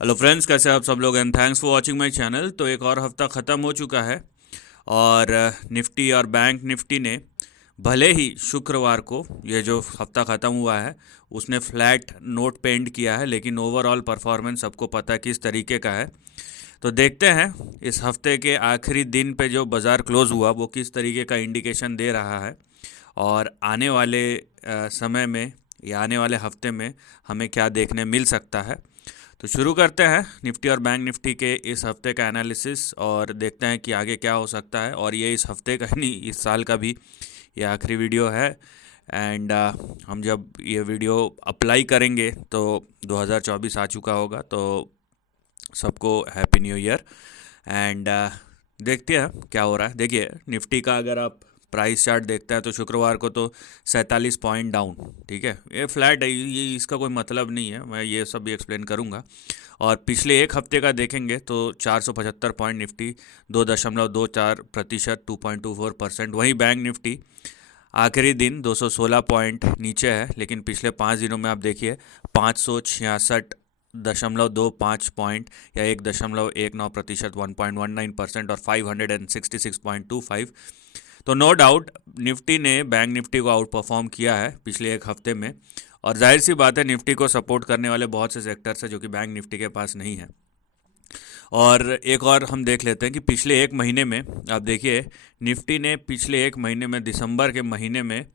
Hello friends, कैसे हैं आप सब लोग? And thanks for watching my channel. तो एक और हफ्ता ख़त्म हो चुका है और निफ्टी और बैंक निफ्टी ने भले ही शुक्रवार को ये जो हफ्ता ख़त्म हुआ है उसने फ्लैट नोट पे एंड किया है, लेकिन ओवरऑल परफॉर्मेंस सबको पता है किस तरीके का है। तो देखते हैं इस हफ्ते के आखिरी दिन पे जो बाज़ार क्लोज़ हुआ वो किस तरीके का इंडिकेशन दे रहा है और आने वाले समय में या आने वाले हफ्ते में हमें क्या देखने मिल सकता है। तो शुरू करते हैं निफ्टी और बैंक निफ्टी के इस हफ्ते का एनालिसिस और देखते हैं कि आगे क्या हो सकता है। और ये इस हफ्ते का नहीं, इस साल का भी ये आखिरी वीडियो है। एंड हम जब ये वीडियो अप्लाई करेंगे तो 2024 आ चुका होगा। तो सबको हैप्पी न्यू ईयर। एंड देखते हैं क्या हो रहा है। देखिए, निफ्टी का अगर आप प्राइस चार्ट देखते हैं तो शुक्रवार को तो 47 पॉइंट डाउन। ठीक है, ये फ्लैट है, ये इसका कोई मतलब नहीं है, मैं ये सब भी एक्सप्लेन करूंगा। और पिछले एक हफ्ते का देखेंगे तो 475 पॉइंट निफ्टी 2.24%, 2.24%। वहीं बैंक निफ्टी आखिरी दिन 216 पॉइंट नीचे है, लेकिन पिछले 5 दिनों में आप देखिए 566.25 पॉइंट या 1.19%, 1.19% और 566.25। तो नो डाउट निफ्टी ने बैंक निफ्टी को आउट परफॉर्म किया है पिछले एक हफ्ते में। और जाहिर सी बात है, निफ्टी को सपोर्ट करने वाले बहुत से सेक्टर्स हैं जो कि बैंक निफ्टी के पास नहीं है। और एक और हम देख लेते हैं कि पिछले एक महीने में आप देखिए निफ्टी ने पिछले एक महीने में दिसंबर के महीने में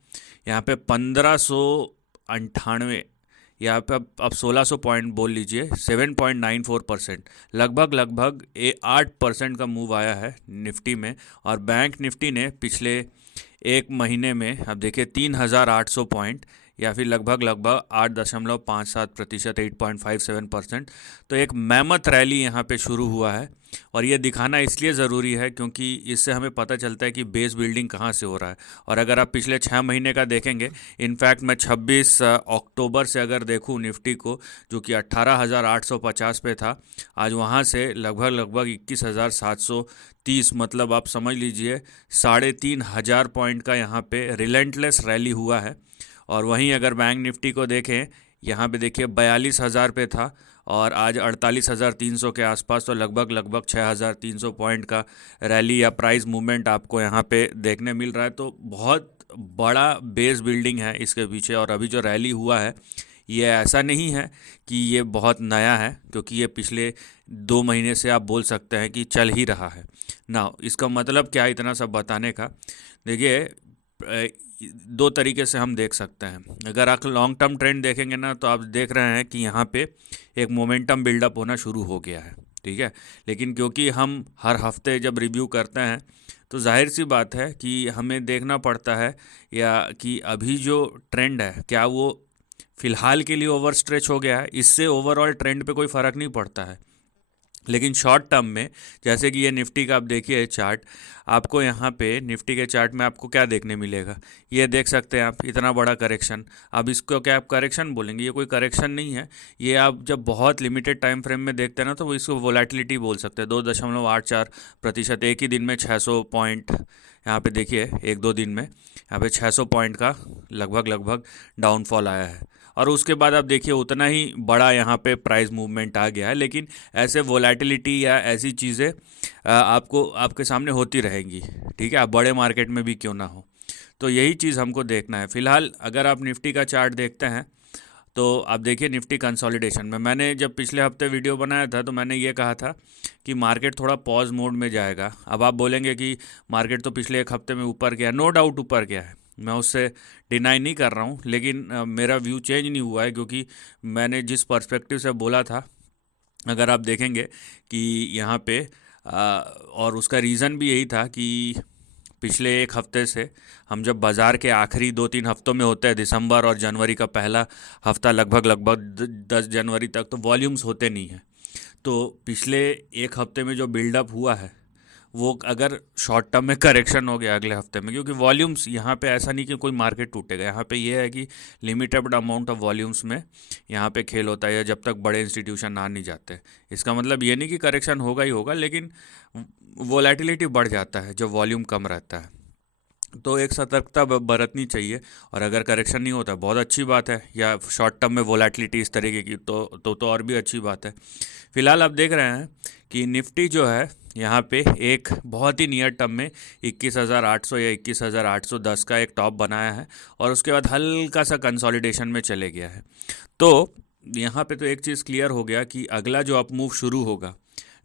यहाँ पे 1598, यहाँ पे अब 1600 पॉइंट बोल लीजिए, 7.94%, लगभग 8% का मूव आया है निफ्टी में। और बैंक निफ्टी ने पिछले एक महीने में अब देखिए 3800 पॉइंट या फिर लगभग 8.57%, 8.57%। तो एक मैमथ रैली यहाँ पे शुरू हुआ है। और ये दिखाना इसलिए ज़रूरी है क्योंकि इससे हमें पता चलता है कि बेस बिल्डिंग कहाँ से हो रहा है। और अगर आप पिछले 6 महीने का देखेंगे, इनफैक्ट मैं 26 अक्टूबर से अगर देखूँ निफ्टी को, जो कि 18,850 पे था, आज वहाँ से लगभग 21,730, मतलब आप समझ लीजिए 3,500 पॉइंट का यहाँ पे रिलेंटलेस रैली हुआ है। और वहीं अगर बैंक निफ्टी को देखें, यहाँ पे देखिए 42,000 पे था और आज 48,300 के आसपास। तो लगभग 6,300 पॉइंट का रैली या प्राइस मूवमेंट आपको यहाँ पे देखने मिल रहा है। तो बहुत बड़ा बेस बिल्डिंग है इसके पीछे। और अभी जो रैली हुआ है ये ऐसा नहीं है कि ये बहुत नया है, क्योंकि ये पिछले 2 महीने से आप बोल सकते हैं कि चल ही रहा है ना। इसका मतलब क्या है इतना सब बताने का? देखिए, दो तरीके से हम देख सकते हैं। अगर आप लॉन्ग टर्म ट्रेंड देखेंगे ना, तो आप देख रहे हैं कि यहाँ पे एक मोमेंटम बिल्डअप होना शुरू हो गया है। ठीक है, लेकिन क्योंकि हम हर हफ्ते जब रिव्यू करते हैं तो जाहिर सी बात है कि हमें देखना पड़ता है या कि अभी जो ट्रेंड है क्या वो फ़िलहाल के लिए ओवर स्ट्रेच हो गया है। इससे ओवरऑल ट्रेंड पे कोई फ़र्क नहीं पड़ता है। लेकिन शॉर्ट टर्म में, जैसे कि ये निफ्टी का आप देखिए चार्ट, आपको यहाँ पे निफ्टी के चार्ट में आपको क्या देखने मिलेगा? ये देख सकते हैं आप, इतना बड़ा करेक्शन। अब इसको क्या आप करेक्शन बोलेंगे? ये कोई करेक्शन नहीं है। ये आप जब बहुत लिमिटेड टाइम फ्रेम में देखते हैं ना, तो वो इसको वोलेटिलिटी बोल सकते हैं। 2.84%, एक ही दिन में 600 पॉइंट, यहाँ पे देखिए एक दो दिन में यहाँ पे 600 पॉइंट का लगभग डाउनफॉल आया है। और उसके बाद आप देखिए उतना ही बड़ा यहाँ पे प्राइस मूवमेंट आ गया है। लेकिन ऐसे वोलेटिलिटी या ऐसी चीज़ें आपको आपके सामने होती रहेंगी। ठीक है, आप बड़े मार्केट में भी क्यों ना हो। तो यही चीज़ हमको देखना है। फिलहाल अगर आप निफ्टी का चार्ट देखते हैं तो आप देखिए निफ्टी कंसोलिडेशन में, मैंने जब पिछले हफ्ते वीडियो बनाया था तो मैंने ये कहा था कि मार्केट थोड़ा पॉज मोड में जाएगा। अब आप बोलेंगे कि मार्केट तो पिछले एक हफ्ते में ऊपर गया, नो डाउट ऊपर गया है, मैं उससे डिनाई नहीं कर रहा हूँ। लेकिन मेरा व्यू चेंज नहीं हुआ है, क्योंकि मैंने जिस पर्सपेक्टिव से बोला था, अगर आप देखेंगे कि यहाँ पे और उसका रीज़न भी यही था कि पिछले एक हफ्ते से हम जब बाज़ार के आखिरी 2-3 हफ्तों में होते हैं, दिसंबर और जनवरी का पहला हफ्ता लगभग 10 जनवरी तक तो वॉल्यूम्स होते नहीं हैं। तो पिछले एक हफ्ते में जो बिल्डअप हुआ है वो अगर शॉर्ट टर्म में करेक्शन हो गया अगले हफ्ते में, क्योंकि वॉल्यूम्स यहाँ पे ऐसा नहीं कि कोई मार्केट टूटेगा, यहाँ पे ये है कि लिमिटेड अमाउंट ऑफ वॉल्यूम्स में यहाँ पे खेल होता है जब तक बड़े इंस्टीट्यूशन आ नहीं जाते। इसका मतलब ये नहीं कि करेक्शन होगा ही होगा, लेकिन वोलेटिलिटी बढ़ जाता है जब वॉल्यूम कम रहता है। तो एक सतर्कता बरतनी चाहिए। और अगर करेक्शन नहीं होता बहुत अच्छी बात है, या शॉर्ट टर्म में वोलेटिलिटी इस तरीके की तो और भी अच्छी बात है। फिलहाल आप देख रहे हैं कि निफ्टी जो है यहाँ पे एक बहुत ही नियर टर्म में 21,800 या 21,810 का एक टॉप बनाया है, और उसके बाद हल्का सा कंसोलिडेशन में चले गया है। तो यहाँ पे तो एक चीज़ क्लियर हो गया कि अगला जो अप मूव शुरू होगा,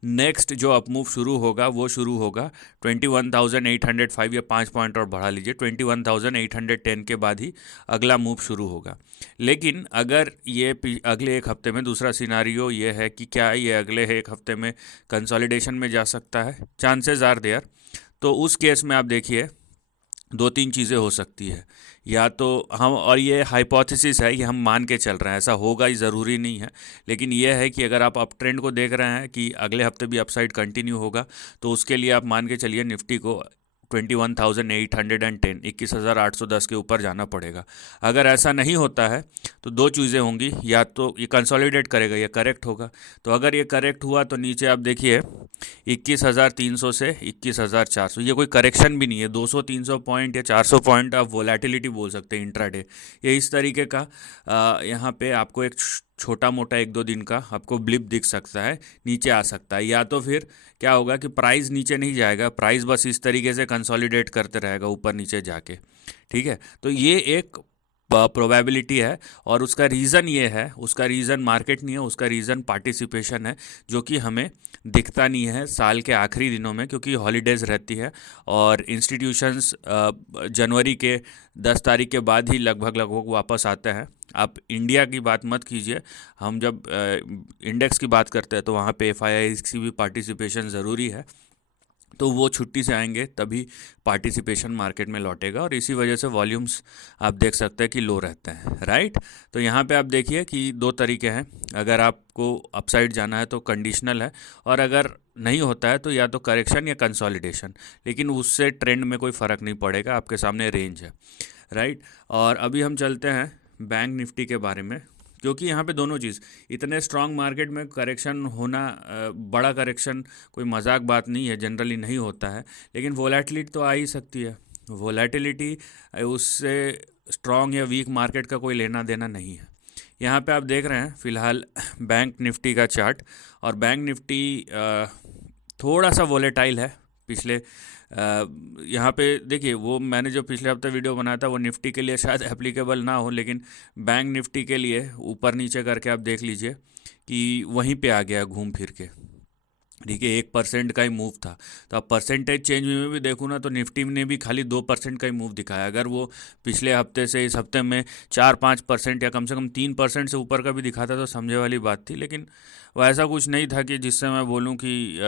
नेक्स्ट जो अप मूव शुरू होगा वो शुरू होगा 21,805 या 5 पॉइंट और बढ़ा लीजिए 21,810 के बाद ही अगला मूव शुरू होगा। लेकिन अगर ये अगले एक हफ्ते में, दूसरा सिनारियो ये है कि क्या ये अगले एक हफ्ते में कंसोलिडेशन में जा सकता है, चांसेस आर देयर। तो उस केस में आप देखिए दो तीन चीज़ें हो सकती है। या तो हम, और ये हाइपोथेसिस है, ये हम मान के चल रहे हैं, ऐसा होगा ही ज़रूरी नहीं है, लेकिन ये है कि अगर आप अप ट्रेंड को देख रहे हैं कि अगले हफ्ते भी अपसाइड कंटिन्यू होगा, तो उसके लिए आप मान के चलिए निफ्टी को 21,810, 21,810 के ऊपर जाना पड़ेगा। अगर ऐसा नहीं होता है तो दो चीज़ें होंगी, या तो ये कंसोलिडेट करेगा या करेक्ट होगा। तो अगर ये करेक्ट हुआ तो नीचे आप देखिए 21,300 से 21,400, ये कोई करेक्शन भी नहीं है, 200-300 पॉइंट या 400 पॉइंट आप वोलेटिलिटी बोल सकते हैं इंट्राडे। ये इस तरीके का यहाँ पे आपको एक छोटा मोटा 1-2 दिन का आपको ब्लिप दिख सकता है, नीचे आ सकता है। या तो फिर क्या होगा कि प्राइस नीचे नहीं जाएगा, प्राइस बस इस तरीके से कंसोलिडेट करते रहेगा ऊपर नीचे जाके, ठीक है। तो ये एक प्रोबेबिलिटी है, और उसका रीज़न ये है, उसका रीज़न मार्केट नहीं है, उसका रीज़न पार्टिसिपेशन है, जो कि हमें दिखता नहीं है साल के आखिरी दिनों में, क्योंकि हॉलीडेज़ रहती है और इंस्टीट्यूशंस जनवरी के 10 तारीख के बाद ही लगभग लगभग वापस आते हैं। आप इंडिया की बात मत कीजिए, हम जब इंडेक्स की बात करते हैं तो वहाँ पे FII की भी पार्टिसिपेशन ज़रूरी है, तो वो छुट्टी से आएंगे तभी पार्टिसिपेशन मार्केट में लौटेगा, और इसी वजह से वॉल्यूम्स आप देख सकते हैं कि लो रहते हैं, राइट। तो यहाँ पे आप देखिए कि दो तरीके हैं, अगर आपको अपसाइड जाना है तो कंडीशनल है, और अगर नहीं होता है तो या तो करेक्शन या कंसोलिडेशन, लेकिन उससे ट्रेंड में कोई फ़र्क नहीं पड़ेगा, आपके सामने रेंज है, राइट। और अभी हम चलते हैं बैंक निफ्टी के बारे में, क्योंकि यहाँ पे दोनों चीज़, इतने स्ट्रांग मार्केट में करेक्शन होना, बड़ा करेक्शन कोई मजाक बात नहीं है, जनरली नहीं होता है, लेकिन वोलेटिलिटी तो आ ही सकती है। वोलेटिलिटी उससे स्ट्रांग या वीक मार्केट का कोई लेना देना नहीं है। यहाँ पे आप देख रहे हैं फिलहाल बैंक निफ्टी का चार्ट, और बैंक निफ्टी थोड़ा सा वोलेटाइल है पिछले, यहाँ पे देखिए, वो मैंने जो पिछले हफ्ते वीडियो बनाया था वो निफ्टी के लिए शायद एप्लीकेबल ना हो, लेकिन बैंक निफ्टी के लिए ऊपर नीचे करके आप देख लीजिए कि वहीं पे आ गया घूम फिर के, ठीक है। 1% का ही मूव था। तो अब परसेंटेज चेंज में भी देखूँ ना, तो निफ्टी ने भी खाली 2% का ही मूव दिखाया। अगर वो पिछले हफ्ते से इस हफ्ते में 4-5% या कम से कम 3% से ऊपर का भी दिखाता तो समझे वाली बात थी, लेकिन वैसा कुछ नहीं था कि जिससे मैं बोलूँ कि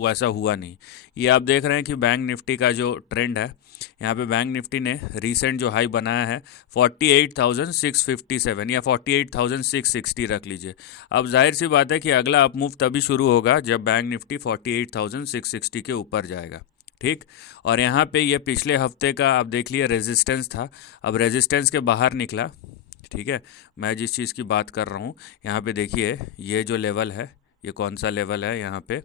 वैसा हुआ नहीं। ये आप देख रहे हैं कि बैंक निफ्टी का जो ट्रेंड है, यहाँ पे बैंक निफ्टी ने रीसेंट जो हाई बनाया है 48,657 या 48,660 रख लीजिए। अब जाहिर सी बात है कि अगला अप मूव तभी शुरू होगा जब बैंक निफ्टी 48,660 के ऊपर जाएगा, ठीक। और यहाँ पे ये पिछले हफ्ते का आप देख लिए रेजिस्टेंस था, अब रेजिस्टेंस के बाहर निकला, ठीक है। मैं जिस चीज़ की बात कर रहा हूँ, यहाँ पे देखिए ये जो लेवल है, ये कौन सा लेवल है, यहाँ पे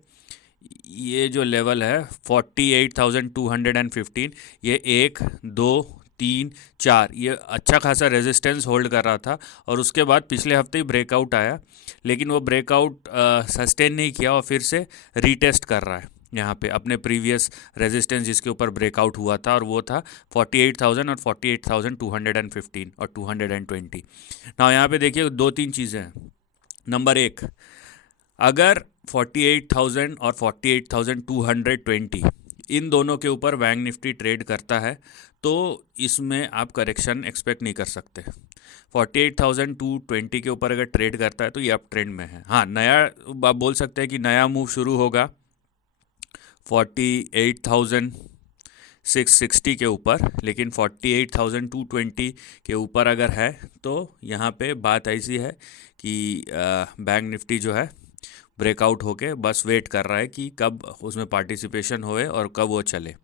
ये जो लेवल है 48,215, ये 1, 2, 3, 4 ये अच्छा खासा रेजिस्टेंस होल्ड कर रहा था, और उसके बाद पिछले हफ्ते ही ब्रेकआउट आया, लेकिन वो ब्रेकआउट सस्टेन नहीं किया और फिर से रीटेस्ट कर रहा है यहाँ पे अपने प्रीवियस रेजिस्टेंस जिसके ऊपर ब्रेकआउट हुआ था, और वो था 48,000 और 48,215 और 220। ना यहाँ पे देखिए दो तीन चीज़ें हैं। नंबर एक, अगर 48,000 और 48,220 इन दोनों के ऊपर बैंक निफ्टी ट्रेड करता है तो इसमें आप करेक्शन एक्सपेक्ट नहीं कर सकते। 48,220 के ऊपर अगर ट्रेड करता है तो ये आप ट्रेंड में है। हाँ, नया आप बोल सकते हैं कि नया मूव शुरू होगा 48,660 के ऊपर, लेकिन 48,220 के ऊपर अगर है तो यहाँ पे बात ऐसी है कि बैंक निफ्टी जो है ब्रेकआउट होके बस वेट कर रहा है कि कब उसमें पार्टिसिपेशन होए और कब वो चले।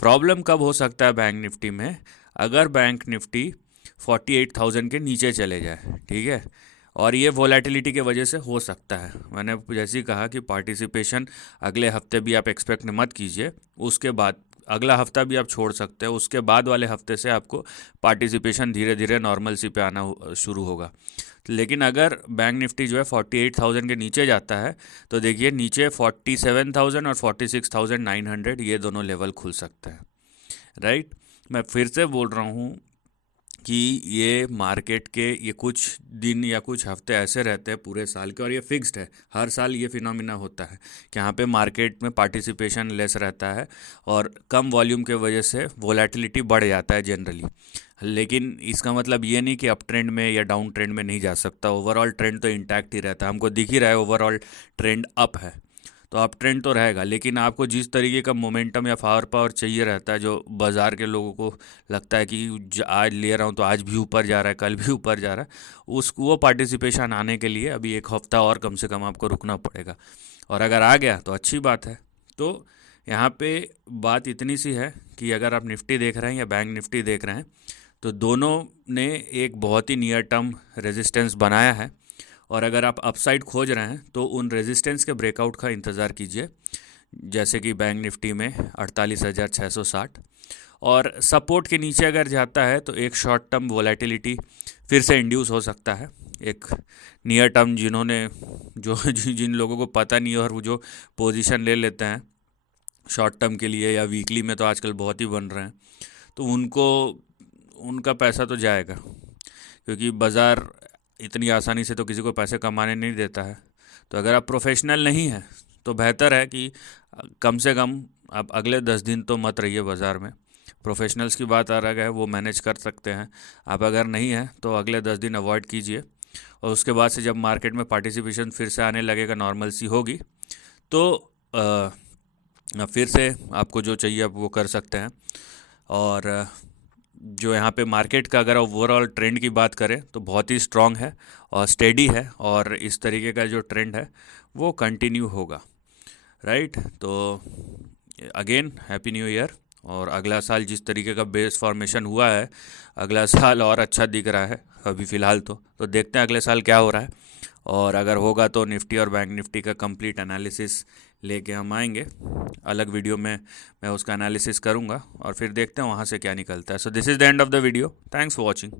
प्रॉब्लम कब हो सकता है बैंक निफ्टी में, अगर बैंक निफ्टी 48,000 के नीचे चले जाए, ठीक है। और ये वोलेटिलिटी के वजह से हो सकता है, मैंने जैसे ही कहा कि पार्टिसिपेशन अगले हफ्ते भी आप एक्सपेक्ट मत कीजिए, उसके बाद अगला हफ्ता भी आप छोड़ सकते हो, उसके बाद वाले हफ्ते से आपको पार्टिसिपेशन धीरे धीरे नॉर्मल सी पे आना शुरू होगा। लेकिन अगर बैंक निफ्टी जो है 48,000 के नीचे जाता है तो देखिए नीचे 47,000 और 46,900 ये दोनों लेवल खुल सकते हैं, राइट। मैं फिर से बोल रहा हूँ कि ये मार्केट के ये कुछ दिन या कुछ हफ्ते ऐसे रहते हैं पूरे साल के, और ये फिक्स्ड है, हर साल ये फिनोमिना होता है कि यहाँ पे मार्केट में पार्टिसिपेशन लेस रहता है और कम वॉल्यूम के वजह से वोलेटिलिटी बढ़ जाता है जनरली। लेकिन इसका मतलब ये नहीं कि अप ट्रेंड में या डाउन ट्रेंड में नहीं जा सकता, ओवरऑल ट्रेंड तो इंटैक्ट ही रहता है। हमको दिख ही रहा है ओवरऑल ट्रेंड अप है, तो अप ट्रेंड तो रहेगा। लेकिन आपको जिस तरीके का मोमेंटम या फावर पावर चाहिए रहता है, जो बाज़ार के लोगों को लगता है कि आज ले रहा हूँ तो आज भी ऊपर जा रहा है, कल भी ऊपर जा रहा है, वो पार्टिसिपेशन आने के लिए अभी एक हफ्ता और कम से कम आपको रुकना पड़ेगा। और अगर आ गया तो अच्छी बात है। तो यहाँ पे बात इतनी सी है कि अगर आप निफ्टी देख रहे हैं या बैंक निफ्टी देख रहे हैं तो दोनों ने एक बहुत ही नियर टर्म रेजिस्टेंस बनाया है, और अगर आप अपसाइड खोज रहे हैं तो उन रेजिस्टेंस के ब्रेकआउट का इंतज़ार कीजिए, जैसे कि बैंक निफ्टी में 48,660, और सपोर्ट के नीचे अगर जाता है तो एक शॉर्ट टर्म वोलेटिलिटी फिर से इंड्यूस हो सकता है। एक नियर टर्म जिन्होंने जिन लोगों को पता नहीं है और वो जो पोजीशन ले लेते हैं शॉर्ट टर्म के लिए या वीकली में, तो आजकल बहुत ही बन रहे हैं, तो उनका पैसा तो जाएगा, क्योंकि बाज़ार इतनी आसानी से तो किसी को पैसे कमाने नहीं देता है। तो अगर आप प्रोफेशनल नहीं हैं तो बेहतर है कि कम से कम आप अगले 10 दिन तो मत रहिए बाज़ार में। प्रोफेशनल्स की बात अलग है, वो मैनेज कर सकते हैं। आप अगर नहीं हैं तो अगले 10 दिन अवॉइड कीजिए, और उसके बाद से जब मार्केट में पार्टिसिपेशन फिर से आने लगेगा, नॉर्मल सी होगी, तो फिर से आपको जो चाहिए आप वो कर सकते हैं। और जो यहाँ पे मार्केट का अगर ओवरऑल ट्रेंड की बात करें तो बहुत ही स्ट्रांग है और स्टेडी है, और इस तरीके का जो ट्रेंड है वो कंटिन्यू होगा, राइट। तो अगेन हैप्पी न्यू ईयर, और अगला साल जिस तरीके का बेस फॉर्मेशन हुआ है, अगला साल और अच्छा दिख रहा है अभी फ़िलहाल तो देखते हैं अगले साल क्या हो रहा है। और अगर होगा तो निफ्टी और बैंक निफ्टी का कंप्लीट एनालिसिस लेके हम आएंगे अलग वीडियो में, मैं उसका एनालिसिस करूंगा और फिर देखते हैं वहाँ से क्या निकलता है। So this is the end of the video, thanks for watching.